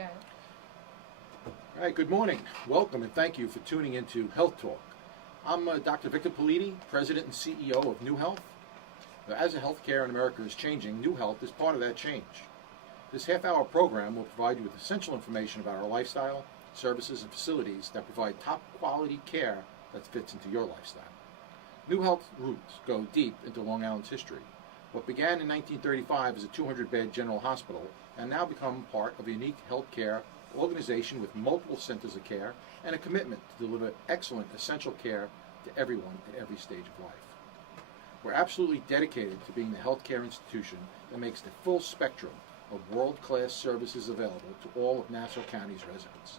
Fagan. All right, good morning. Welcome and thank you for tuning into Health Talk. I'm Dr. Victor Politi, President and CEO of New Health. As the healthcare in America is changing, New Health is part of that change. This half-hour program will provide you with essential information about our lifestyle, services, and facilities that provide top-quality care that fits into your lifestyle. New Health's roots go deep into Long Island's history. What began in 1935 as a 200-bed general hospital and now become part of a unique healthcare organization with multiple centers of care and a commitment to deliver excellent essential care to everyone at every stage of life. We're absolutely dedicated to being the healthcare institution that makes the full spectrum of world-class services available to all of Nassau County's residents.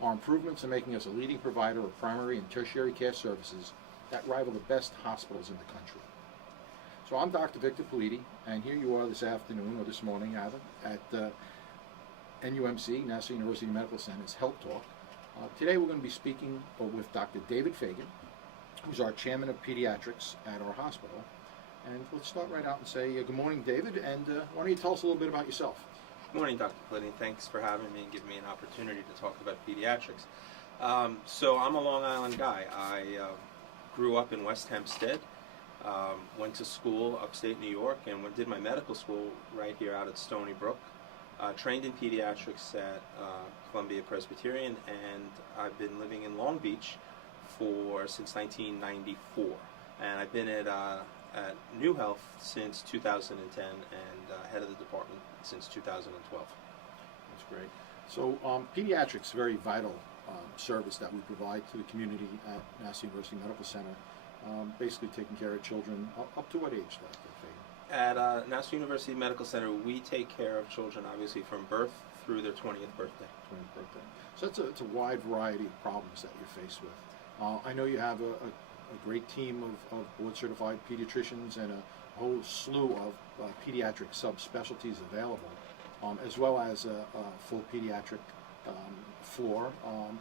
Our improvements are making us a leading provider of primary and tertiary care services that rival the best hospitals in the country. So I'm Dr. Victor Politi, and here you are this afternoon, or this morning rather, at NUMC, Nassau University Medical Center's Health Talk. Today we're going to be speaking with Dr. David Fagan, who's our chairman of pediatrics at our hospital. And let's start right out and say good morning, David, and why don't you tell us a little bit about yourself? Good morning, Dr. Politi. Thanks for having me and giving me an opportunity to talk about pediatrics. So I'm a Long Island guy. I grew up in West Hempstead, went to school upstate New York, and did my medical school right here out at Stony Brook. Trained in pediatrics at Columbia Presbyterian, and I've been living in Long Beach since 1994. And I've been at New Health since 2010 and head of the department since 2012. That's great. So pediatrics is a very vital service that we provide to the community at Nassau University Medical Center, basically taking care of children up to what age, Dr. Fagan? At Nassau University Medical Center, we take care of children, obviously, from birth through their 20th birthday. 20th birthday. So it's a wide variety of problems that you're faced with. I know you have a great team of board-certified pediatricians and a whole slew of pediatric subspecialties available, as well as a full pediatric floor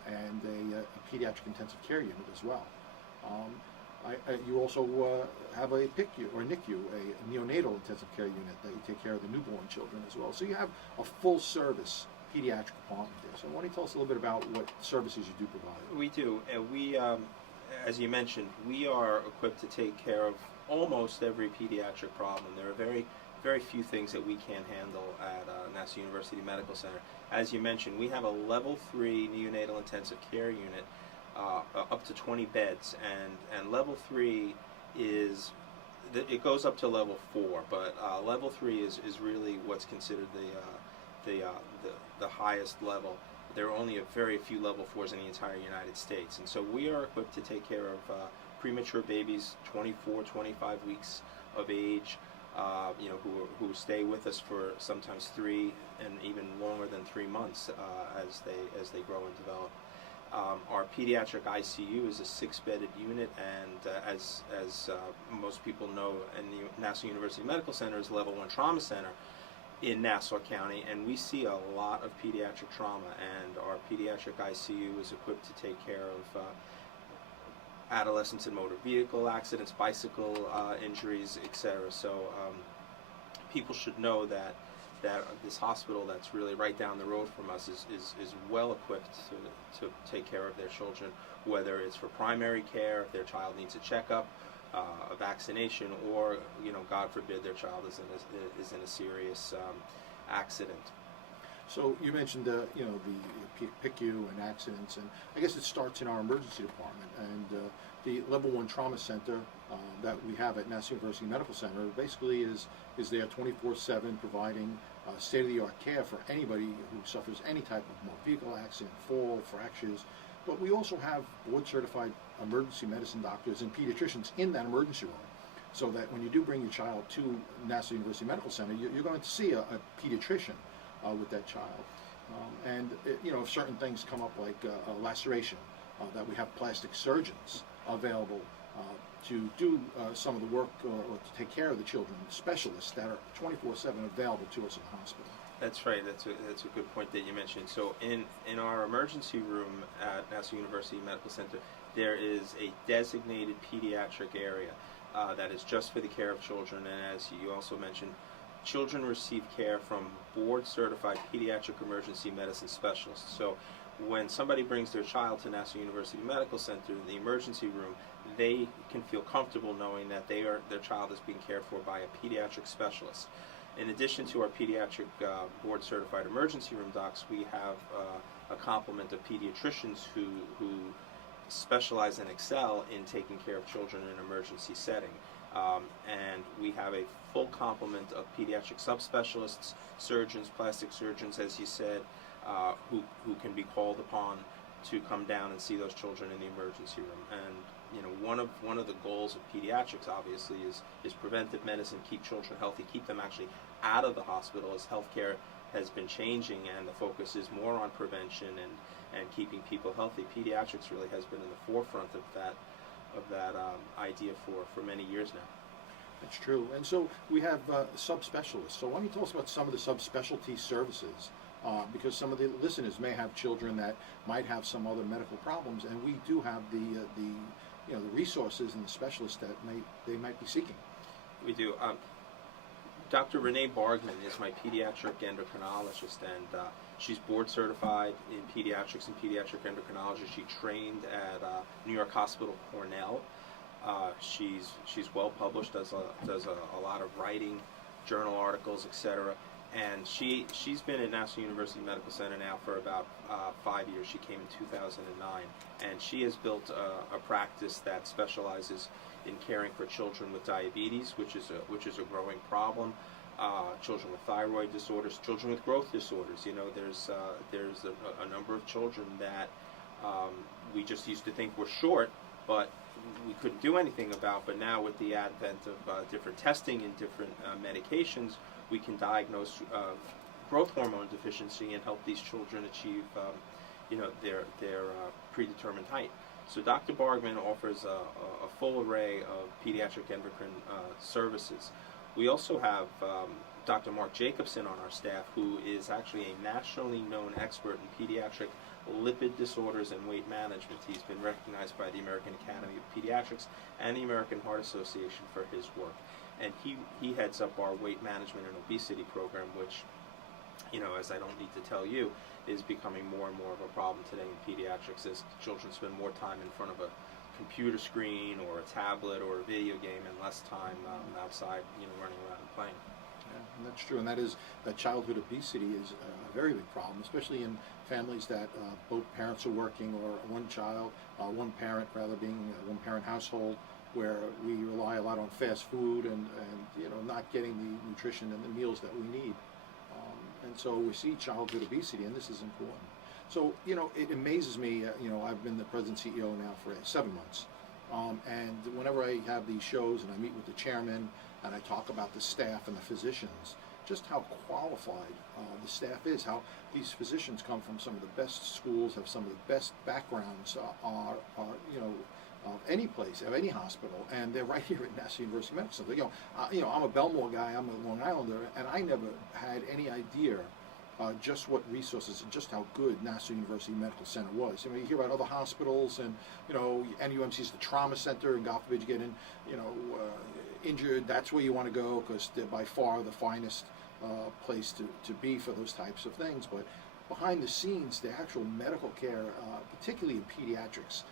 and a pediatric intensive care unit as well. You also have a PICU or NICU, a neonatal intensive care unit that you take care of the newborn children as well. So you have a full service pediatric department there. So why don't you tell us a little bit about what services you do provide? We do, and we, as you mentioned, we are equipped to take care of almost every pediatric problem. There are very few things that we can't handle at Nassau University Medical Center. As you mentioned, we have a level 3 neonatal intensive care unit, up to 20 beds, and level 3 is, it goes up to level 4, but level 3 is really what's considered the highest level. There are only a very few level 4s in the entire United States, and so we are equipped to take care of premature babies 24, 25 weeks of age, who stay with us for sometimes 3 and even longer than 3 months as they grow and develop. Our pediatric ICU is a 6-bedded unit, and as most people know, in the Nassau University Medical Center is level 1 trauma center in Nassau County, and we see a lot of pediatric trauma, and our pediatric ICU is equipped to take care of adolescents in motor vehicle accidents, bicycle injuries, etc. So people should know that this hospital that's really right down the road from us is well equipped to take care of their children, whether it's for primary care, if their child needs a checkup, a vaccination, or God forbid their child is in a serious accident. So you mentioned the PICU and accidents, and I guess it starts in our emergency department, and the level 1 trauma center that we have at Nassau University Medical Center basically is there 24/7, providing state-of-the-art care for anybody who suffers any type of motor vehicle accident, fall, fractures. But we also have board-certified emergency medicine doctors and pediatricians in that emergency room, so that when you do bring your child to Nassau University Medical Center, you're going to see a pediatrician with that child. If certain things come up like a laceration, that we have plastic surgeons available to do some of the work or to take care of the children, specialists that are 24/7 available to us in the hospital. That's right. That's a good point that you mentioned. So in our emergency room at Nassau University Medical Center, there is a designated pediatric area that is just for the care of children. And as you also mentioned, children receive care from board-certified pediatric emergency medicine specialists. So when somebody brings their child to Nassau University Medical Center in the emergency room, they can feel comfortable knowing that their child is being cared for by a pediatric specialist. In addition to our pediatric board-certified emergency room docs, we have a complement of pediatricians who specialize and excel in taking care of children in an emergency setting. And we have a full complement of pediatric subspecialists, surgeons, plastic surgeons, as you said, who can be called upon to come down and see those children in the emergency room. And one of the goals of pediatrics, obviously, is preventive medicine, keep children healthy, keep them actually out of the hospital, as healthcare has been changing and the focus is more on prevention and keeping people healthy. Pediatrics really has been in the forefront of that idea for many years now. That's true. And so we have subspecialists. So why don't you tell us about some of the subspecialty services? Because some of the listeners may have children that might have some other medical problems, and we do have the resources and the specialists that they might be seeking. We do. Dr. Renee Bargman is my pediatric endocrinologist, and she's board certified in pediatrics and pediatric endocrinology. She trained at New York Hospital Cornell. She's well published, does a lot of writing, journal articles, etc. And she's been at Nassau University Medical Center now for about 5 years. She came in 2009, and she has built a practice that specializes in caring for children with diabetes, which is a growing problem. Children with thyroid disorders, children with growth disorders. There's a number of children that we just used to think were short, but we couldn't do anything about. But now, with the advent of different testing and different medications, we can diagnose growth hormone deficiency and help these children achieve, their predetermined height. So Dr. Bargman offers a full array of pediatric endocrine services. We also have Dr. Mark Jacobson on our staff, who is actually a nationally known expert in pediatric lipid disorders and weight management. He's been recognized by the American Academy of Pediatrics and the American Heart Association for his work. And he heads up our weight management and obesity program, which, as I don't need to tell you, is becoming more and more of a problem today in pediatrics as children spend more time in front of a computer screen or a tablet or a video game and less time outside, running around and playing. Yeah, and that's true, and that childhood obesity is a very big problem, especially in families that both parents are working, or one parent being a one-parent household, where we rely a lot on fast food and not getting the nutrition and the meals that we need. And so we see childhood obesity, and this is important. So, it amazes me, I've been the president CEO now for 7 months. And whenever I have these shows and I meet with the chairman and I talk about the staff and the physicians, just how qualified the staff is, how these physicians come from some of the best schools, have some of the best backgrounds, of any place, of any hospital, and they're right here at Nassau University Medical Center. I'm a Belmore guy, I'm a Long Islander, and I never had any idea just what resources and just how good Nassau University Medical Center was. You hear about other hospitals, and NUMC is the trauma center, and God forbid you get injured, that's where you want to go, because they're by far the finest place to be for those types of things. But behind the scenes, the actual medical care, particularly in pediatrics,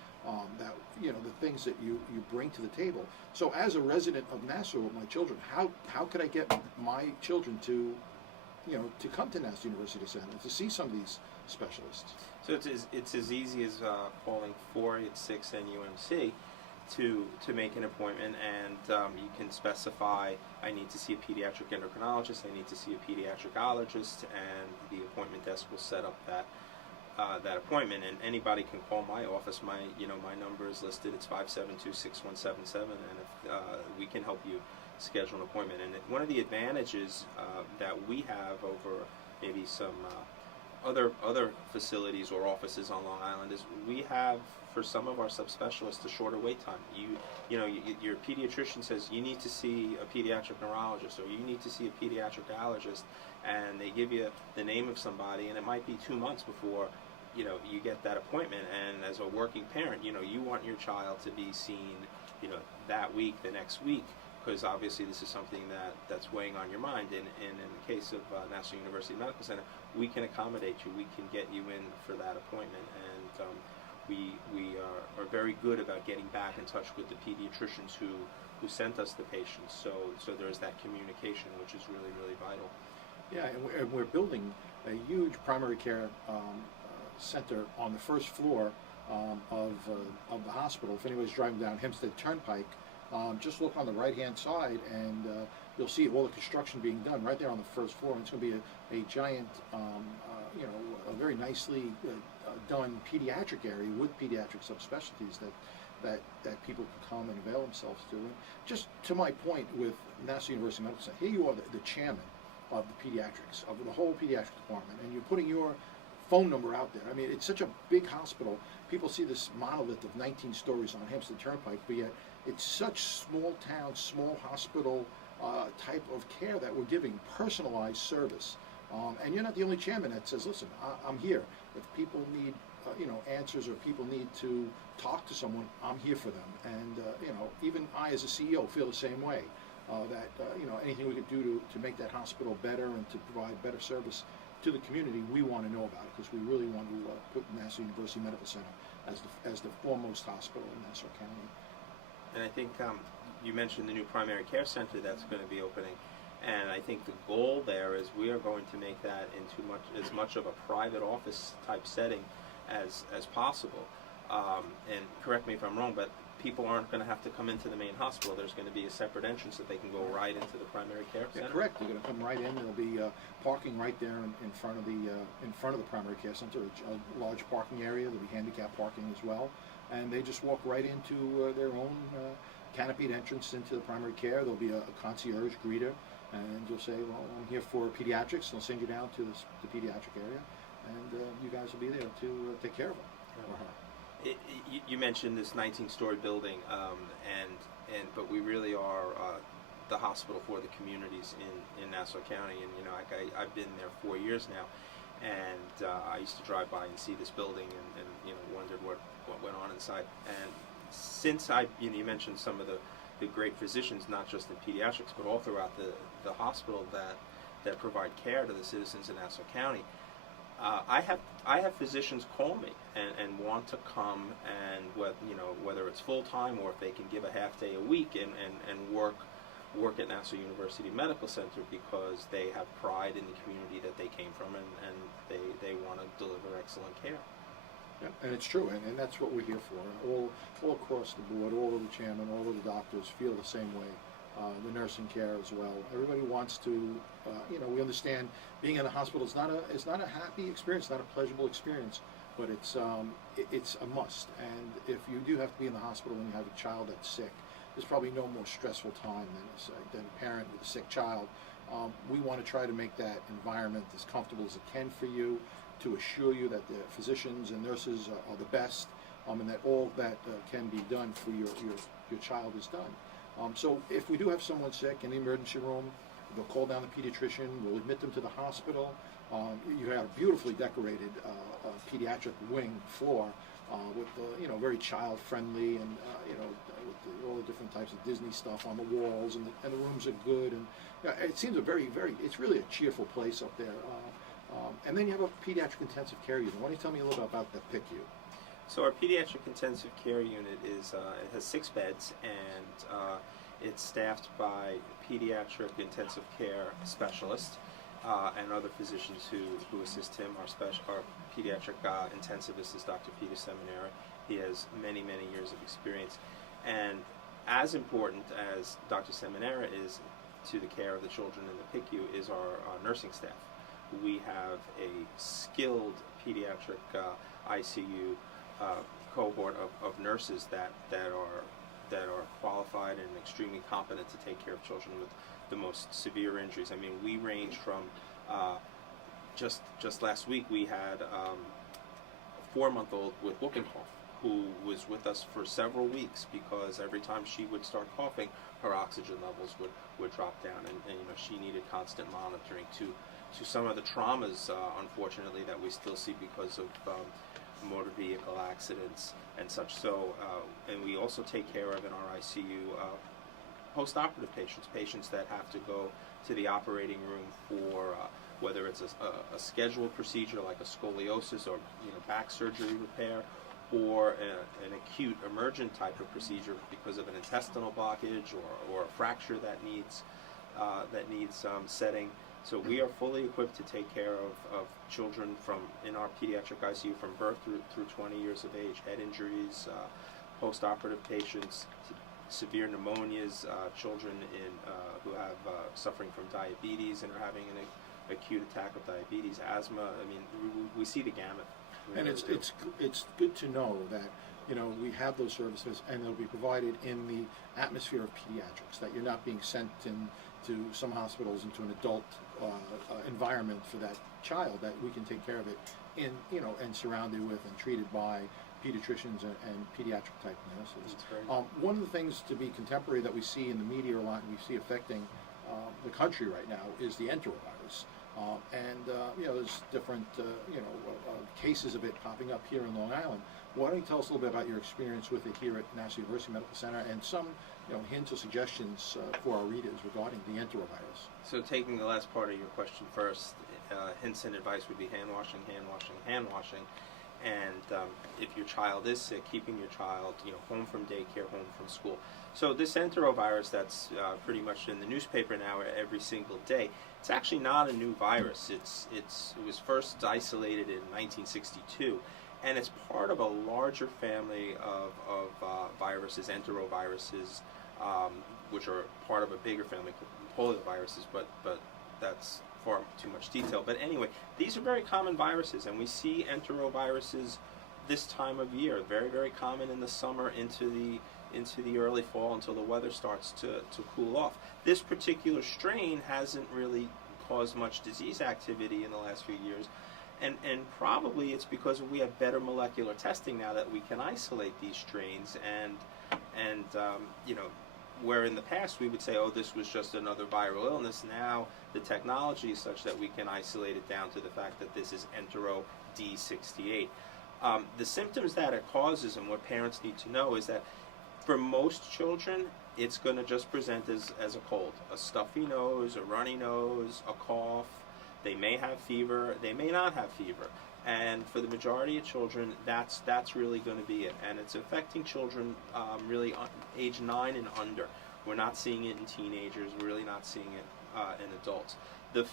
the things that you bring to the table. So as a resident of Nassau with my children, how could I get my children to come to Nassau University Center to see some of these specialists? So it's as easy as calling 486 NUMC to make an appointment, and you can specify, I need to see a pediatric endocrinologist, I need to see a pediatricologist, and the appointment desk will set up that appointment. And anybody can call my office. My number is listed. It's 572-6177, and we can help you schedule an appointment. And one of the advantages that we have over maybe some other facilities or offices on Long Island is we have, for some of our subspecialists, a shorter wait time. Your pediatrician says you need to see a pediatric neurologist, or you need to see a pediatric allergist, and they give you the name of somebody, and it might be 2 months before you get that appointment. And as a working parent, you want your child to be seen that week, the next week, because obviously this is something that's weighing on your mind. And in the case of National University Medical Center, we can accommodate you. We can get you in for that appointment, and we are very good about getting back in touch with the pediatricians who sent us the patients. So there's that communication, which is really, really vital. Yeah, and we're building a huge primary care center on the first floor of the hospital. If anybody's driving down Hempstead Turnpike, just look on the right-hand side, and you'll see all the construction being done right there on the first floor. And it's going to be a giant, a very nicely done pediatric area with pediatric subspecialties that people can come and avail themselves to. And just to my point with National University Medical Center, here you are, the chairman of the pediatrics, of the whole pediatric department, and you're putting your phone number out there. I mean, it's such a big hospital. People see this monolith of 19 stories on Hempstead Turnpike, but yet it's such small town, small hospital type of care that we're giving, personalized service. And you're not the only chairman that says, listen, I'm here. If people need answers, or people need to talk to someone, I'm here for them. And even I as a CEO feel the same way. That anything we could do to make that hospital better and to provide better service to the community, we want to know about it, because we really want to put National University Medical Center as the foremost hospital in Nassau County. And I think you mentioned the new primary care center that's going to be opening, and I think the goal there is we are going to make that into as much of a private office type setting as possible. And correct me if I'm wrong, but people aren't going to have to come into the main hospital. There's going to be a separate entrance that they can go right into the primary care center. Yeah, correct. They're going to come right in. There'll be parking right there in front of the primary care center. A large parking area. There'll be handicap parking as well, and they just walk right into their own canopied entrance into the primary care. There'll be a concierge greeter, and you'll say, "Well, I'm here for pediatrics." They'll send you down to the pediatric area, and you guys will be there to take care of them. You mentioned this 19-story building, but we really are the hospital for the communities in Nassau County. And I've been there 4 years now, and I used to drive by and see this building and wondered what went on inside. And since you mentioned some of the great physicians, not just in pediatrics, but all throughout the hospital that provide care to the citizens in Nassau County. I have physicians call me and want to come, and whether it's full time or if they can give a half day a week and work at Nassau University Medical Center, because they have pride in the community that they came from, and they want to deliver excellent care. Yeah, and it's true, and that's what we're here for. All across the board, all of the chairmen, all of the doctors feel the same way. The nursing care as well. Everybody wants to, we understand being in a hospital is not a happy experience, not a pleasurable experience, but it's a must. And if you do have to be in the hospital when you have a child that's sick, there's probably no more stressful time than a parent with a sick child. We want to try to make that environment as comfortable as it can for you, to assure you that the physicians and nurses are the best, and that all that can be done for your child is done. So if we do have someone sick in the emergency room, they'll call down the pediatrician, we'll admit them to the hospital. You have a beautifully decorated pediatric wing floor with very child friendly, and with all the different types of Disney stuff on the walls, and the rooms are good, and it seems it's really a cheerful place up there. And then you have a pediatric intensive care unit. Why don't you tell me a little bit about the PICU? So our pediatric intensive care unit it has 6 beds, and it's staffed by pediatric intensive care specialists and other physicians who assist him. Our pediatric intensivist is Dr. Peter Seminara. He has many, many years of experience, and as important as Dr. Seminara is to the care of the children in the PICU is our nursing staff. We have a skilled pediatric ICU cohort of nurses that are qualified and extremely competent to take care of children with the most severe injuries. I mean, we range from just last week we had a 4-month-old with whooping cough who was with us for several weeks, because every time she would start coughing, her oxygen levels would drop down, and she needed constant monitoring to some of the traumas, unfortunately, that we still see because of motor vehicle accidents and such. So, and we also take care of in our ICU post-operative patients that have to go to the operating room for whether it's a scheduled procedure like a scoliosis or back surgery repair, or an acute emergent type of procedure because of an intestinal blockage or a fracture that needs setting. So we are fully equipped to take care of children in our pediatric ICU from birth through 20 years of age, head injuries, post-operative patients, severe pneumonias, children who have suffering from diabetes and are having an acute attack of diabetes, asthma. I mean, we see the gamut. And it's good to know that we have those services and they'll be provided in the atmosphere of pediatrics. That you're not being sent to some hospitals into an adult environment for that child. That we can take care of it and surrounded with and treated by pediatricians and pediatric type nurses. One of the things to be contemporary that we see in the media a lot and we see affecting the country right now is the enterovirus. There's different cases of it popping up here in Long Island. Why don't you tell us a little bit about your experience with it here at Nassau University Medical Center and some hints or suggestions for our readers regarding the enterovirus? So taking the last part of your question first, hints and advice would be hand washing, and if your child is sick, keeping your child home from daycare, home from school. So this enterovirus that's pretty much in the newspaper now every single day, it's actually not a new virus. It was first isolated in 1962, and it's part of a larger family of viruses, enteroviruses, which are part of a bigger family called polioviruses, but that's far too much detail. But anyway, these are very common viruses, and we see enteroviruses this time of year, very, very common in the summer into the early fall until the weather starts to cool off. This particular strain hasn't really caused much disease activity in the last few years, and probably it's because we have better molecular testing now that we can isolate these strains, and where in the past we would say, oh, this was just another viral illness, now the technology is such that we can isolate it down to the fact that this is entero D68. The symptoms that it causes and what parents need to know is that for most children, it's going to just present as a cold, a stuffy nose, a runny nose, a cough. They may have fever, they may not have fever. And for the majority of children, that's really going to be it. And it's affecting children really age 9 and under. We're not seeing it in teenagers. We're really not seeing it in adults. The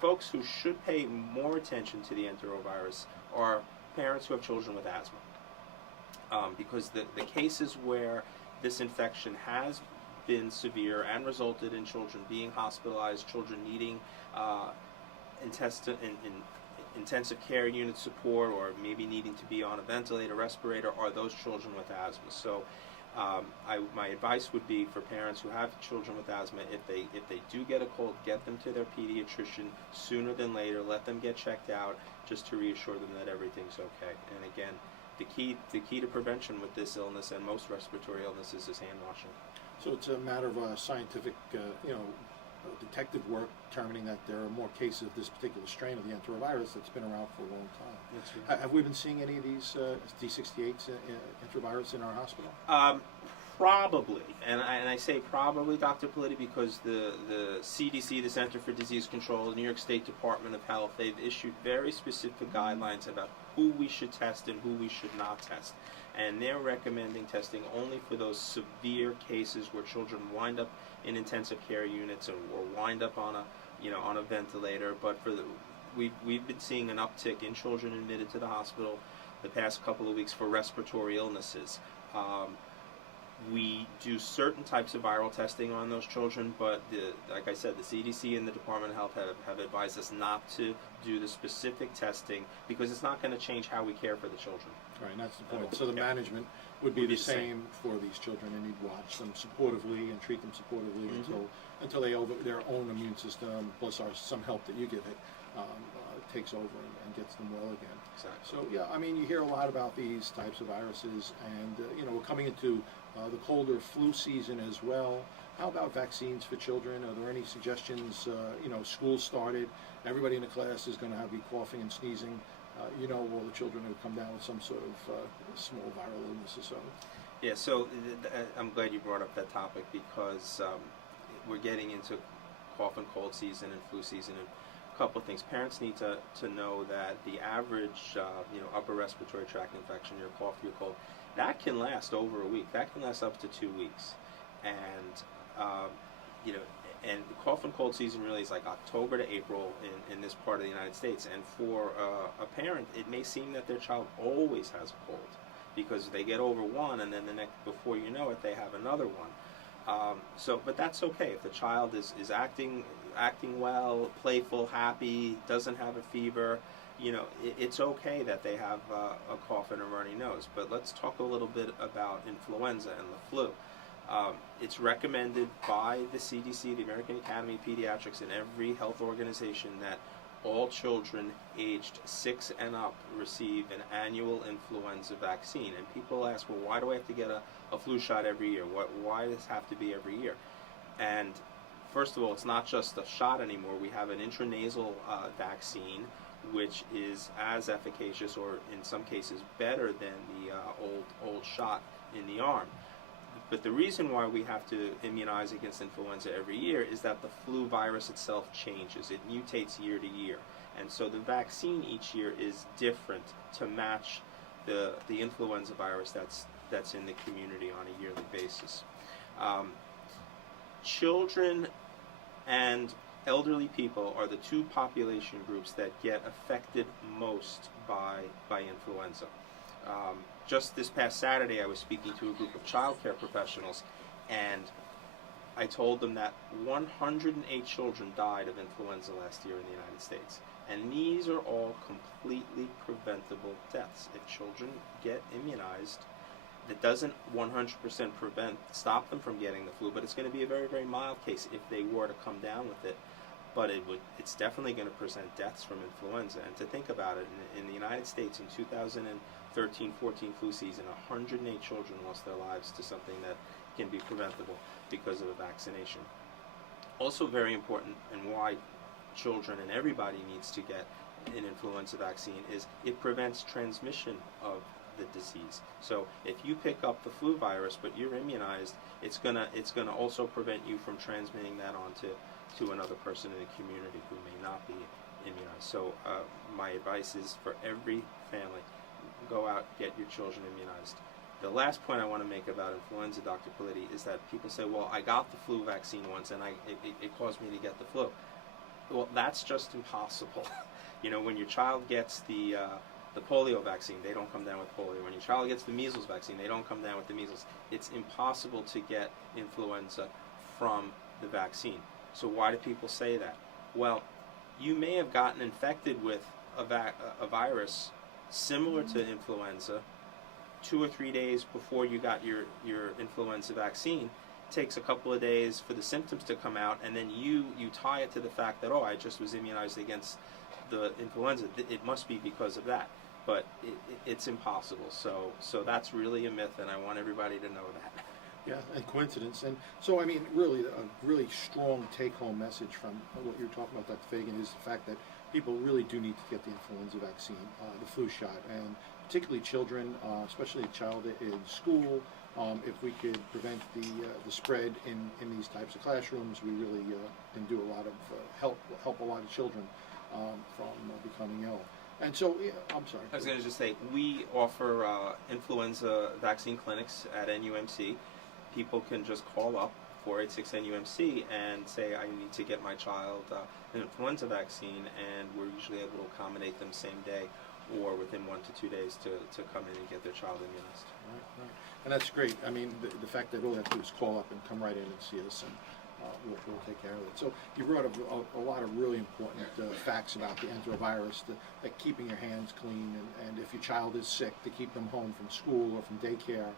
folks who should pay more attention to the enterovirus are parents who have children with asthma. Because the cases where this infection has been severe and resulted in children being hospitalized, children needing intensive care unit support, or maybe needing to be on a ventilator, respirator, are those children with asthma. So my advice would be for parents who have children with asthma, if they do get a cold, get them to their pediatrician sooner than later. Let them get checked out just to reassure them that everything's okay. And again, the key to prevention with this illness and most respiratory illnesses is hand washing. So it's a matter of scientific, detective work determining that there are more cases of this particular strain of the enterovirus that's been around for a long time. That's right. Have we been seeing any of these D68s enterovirus in our hospital? Probably, and I say probably, Dr. Politi, because the CDC, the Center for Disease Control, the New York State Department of Health, they've issued very specific guidelines about who we should test and who we should not test. And they're recommending testing only for those severe cases where children wind up in intensive care units or wind up on a ventilator. But we've been seeing an uptick in children admitted to the hospital the past couple of weeks for respiratory illnesses. We do certain types of viral testing on those children, but like I said, the CDC and the Department of Health have advised us not to do the specific testing because it's not going to change how we care for the children. Right, and that's the point. So the management would be the same for these children, and you'd watch them supportively and treat them supportively until their own immune system, plus some help that you give it, takes over and gets them well again. Exactly. So yeah, I mean, you hear a lot about these types of viruses, and we're coming into the colder flu season as well. How about vaccines for children? Are there any suggestions? School started. Everybody in the class is going to be coughing and sneezing. All the children have come down with some sort of small viral illness or so. Yeah, so I'm glad you brought up that topic because we're getting into cough and cold season and flu season, and a couple of things. Parents need to know that the average upper respiratory tract infection, your cough, your cold, that can last over a week. That can last up to 2 weeks, and you know, and cough and cold season really is like October to April in this part of the United States. And for a parent, it may seem that their child always has a cold, because they get over one, and then the next, before you know it, they have another one. But that's okay if the child is acting well, playful, happy, doesn't have a fever. It's okay that they have a cough and a runny nose. But let's talk a little bit about influenza and the flu. It's recommended by the CDC, the American Academy of Pediatrics, and every health organization that all children aged 6 and up receive an annual influenza vaccine. And people ask, well, why do I have to get a flu shot every year? Why does it have to be every year? And first of all, it's not just a shot anymore. We have an intranasal vaccine, which is as efficacious, or in some cases better, than the old shot in the arm. But the reason why we have to immunize against influenza every year is that the flu virus itself changes. It mutates year to year. And so the vaccine each year is different to match the influenza virus that's in the community on a yearly basis. Children and elderly people are the two population groups that get affected most by influenza. Just this past Saturday, I was speaking to a group of child care professionals, and I told them that 108 children died of influenza last year in the United States. And these are all completely preventable deaths. If children get immunized, that doesn't 100% stop them from getting the flu, but it's going to be a very, very mild case if they were to come down with it. But it's definitely going to present deaths from influenza. And to think about it, in the United States in 2013-14 flu season, 108 children lost their lives to something that can be preventable because of a vaccination. Also very important, and why children and everybody needs to get an influenza vaccine, is it prevents transmission of the disease. So if you pick up the flu virus but you're immunized, it's gonna also prevent you from transmitting that onto another person in the community who may not be immunized. So my advice is for every family, go out, get your children immunized. The last point I want to make about influenza, Dr. Politi, is that people say, well, I got the flu vaccine once and it caused me to get the flu. Well, that's just impossible. When your child gets the polio vaccine, they don't come down with polio. When your child gets the measles vaccine, they don't come down with the measles. It's impossible to get influenza from the vaccine. So why do people say that? Well, you may have gotten infected with a virus similar to influenza 2 or 3 days before you got your influenza vaccine. It takes a couple of days for the symptoms to come out, and then you tie it to the fact that, I just was immunized against the influenza. It must be because of that. But it's impossible. So that's really a myth, and I want everybody to know that. Yeah, and coincidence. And so, really, a really strong take-home message from what you're talking about, Dr. Fagan, is the fact that people really do need to get the influenza vaccine, the flu shot, and particularly children, especially a child in school. If we could prevent the spread in these types of classrooms, we really can do a lot of help a lot of children from becoming ill. And so, I'm sorry. I was going to just say, we offer influenza vaccine clinics at NUMC. People can just call up 486-NUMC and say, I need to get my child an influenza vaccine, and we're usually able to accommodate them same day or within 1 to 2 days to come in and get their child immunized. Right. And that's great. The fact that all they have to do is call up and come right in and see us, and we'll take care of it. So you brought up a lot of really important facts about the enterovirus, like keeping your hands clean, and if your child is sick, to keep them home from school or from daycare,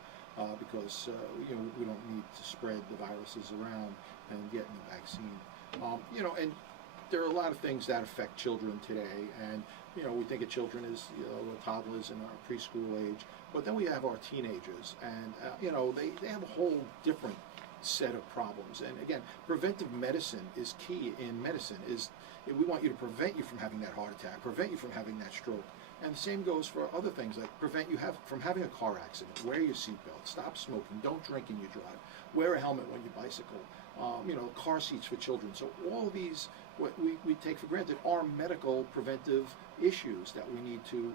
because we don't need to spread the viruses around and getting the vaccine. And there are a lot of things that affect children today, and we think of children as toddlers in our preschool age, but then we have our teenagers, and they have a whole different set of problems. And again, preventive medicine is key in medicine. We want you to prevent you from having that heart attack, prevent you from having that stroke. And the same goes for other things, like prevent you from having a car accident. Wear your seatbelt, stop smoking, don't drink in your drive, wear a helmet when you bicycle, car seats for children. So all of these, what we take for granted, are medical preventive issues that we need to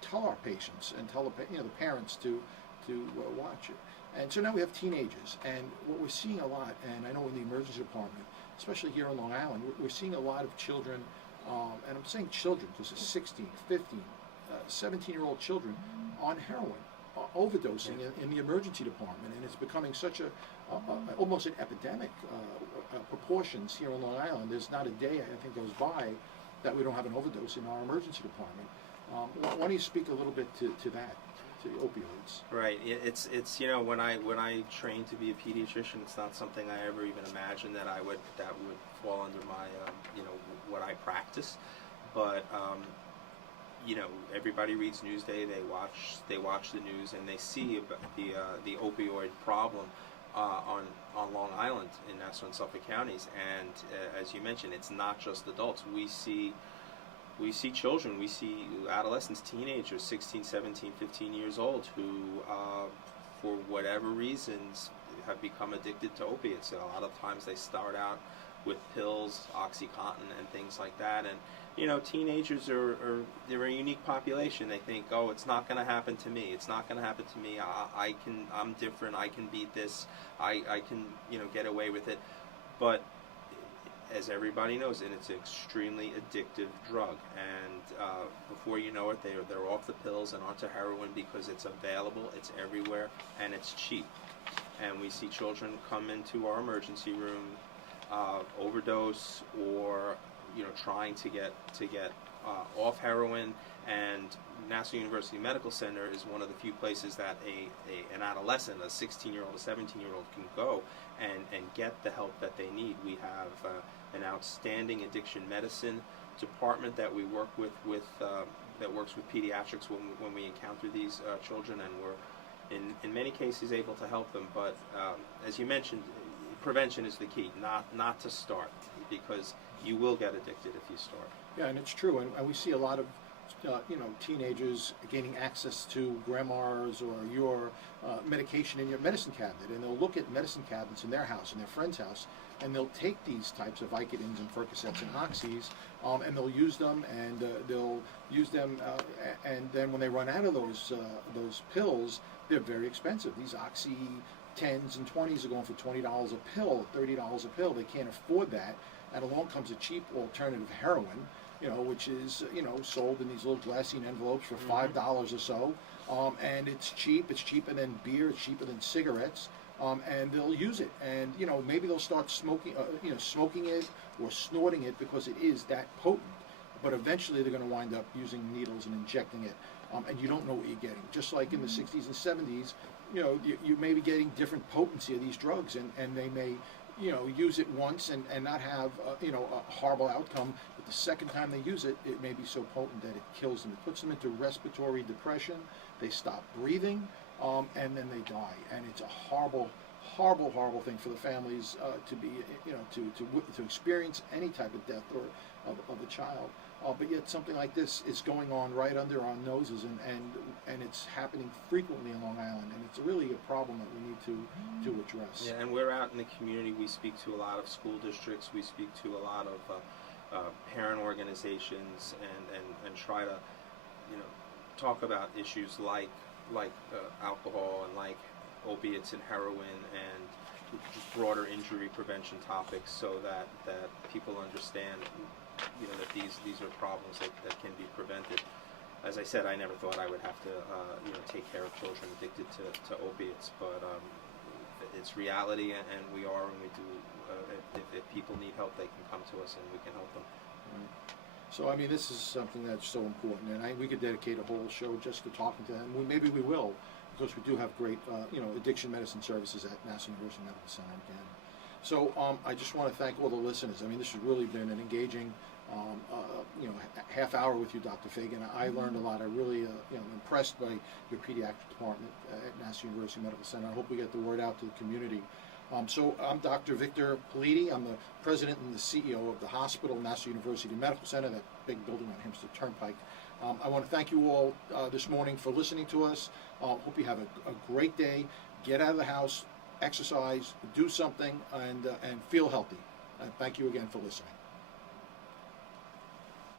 tell our patients and tell the parents to watch it. And so now we have teenagers, and what we're seeing a lot, and I know in the emergency department, especially here on Long Island, we're seeing a lot of children, and I'm saying children, this is 16, 15, 17-year-old children on heroin, overdosing in the emergency department, and it's becoming such almost an epidemic proportions here on Long Island. There's not a day, I think, goes by that we don't have an overdose in our emergency department. Why don't you speak a little bit to that, to opioids? Right. It's when I trained to be a pediatrician, it's not something I ever even imagined that would fall under my what I practice. But everybody reads Newsday, they watch the news, and they see about the opioid problem on Long Island in Nassau and Suffolk counties. And as you mentioned, it's not just adults. We see children, we see adolescents, teenagers, 16, 17, 15 years old, who, for whatever reasons, have become addicted to opiates. And a lot of times they start out with pills, OxyContin, and things like that. And teenagers they're a unique population. They think, oh, it's not going to happen to me. It's not going to happen to me. I'm different. I can beat this. I can get away with it. But as everybody knows, and it's an extremely addictive drug, and before you know it, they're off the pills and onto heroin because it's available, it's everywhere, and it's cheap. And we see children come into our emergency room, overdose, or trying to get off heroin. And Nassau University Medical Center is one of the few places that an adolescent, a 16-year-old, a 17-year-old can go and get the help that they need. We have an outstanding addiction medicine department that we work with that works with pediatrics when we encounter these children, and we're in many cases able to help them. But as you mentioned, prevention is the key, not to start, because you will get addicted if you start. Yeah, and it's true, and we see a lot of teenagers gaining access to grandma's or your medication in your medicine cabinet, and they'll look at medicine cabinets in their house, in their friend's house, and they'll take these types of Vicodins and Percocets and Oxys, and they'll use them, and and then when they run out of those pills, they're very expensive. These Oxy 10s and 20s are going for $20 a pill, $30 a pill. They can't afford that, and along comes a cheap alternative heroin, which is, sold in these little glassine envelopes for $5 or so. And it's cheap. It's cheaper than beer. It's cheaper than cigarettes. And they'll use it. And, maybe they'll start smoking it or snorting it because it is that potent. But eventually they're going to wind up using needles and injecting it. And you don't know what you're getting. Just like in the 60s and 70s, you may be getting different potency of these drugs. And they may use it once and not have a horrible outcome, but the second time they use it, it may be so potent that it kills them. It puts them into respiratory depression. They stop breathing, and then they die. And it's a horrible thing for the families to be to experience any type of death or of a child. But yet something like this is going on right under our noses, and it's happening frequently in Long Island, and it's really a problem that we need to address. Yeah, and we're out in the community. We speak to a lot of school districts. We speak to a lot of parent organizations, and try to talk about issues like alcohol and like opiates and heroin and broader injury prevention topics, so that people understand that these are problems that can be prevented. As I said, I never thought I would have to take care of children addicted to opiates, but it's reality, and we are, and we do. If people need help, they can come to us, and we can help them. Right. So this is something that's so important, and we could dedicate a whole show just to talking to them. Maybe we will, because we do have great addiction medicine services at Nassau University Medical Center again. So I just want to thank all the listeners. This has really been an engaging, half hour with you, Dr. Fagan. I learned a lot. I really am impressed by your pediatric department at Nassau University Medical Center. I hope we get the word out to the community. So I'm Dr. Victor Politi. I'm the president and the CEO of the hospital, Nassau University Medical Center, that big building on Hempstead Turnpike. I want to thank you all this morning for listening to us. Hope you have a great day. Get out of the house, exercise, do something, and feel healthy. Thank you again for listening.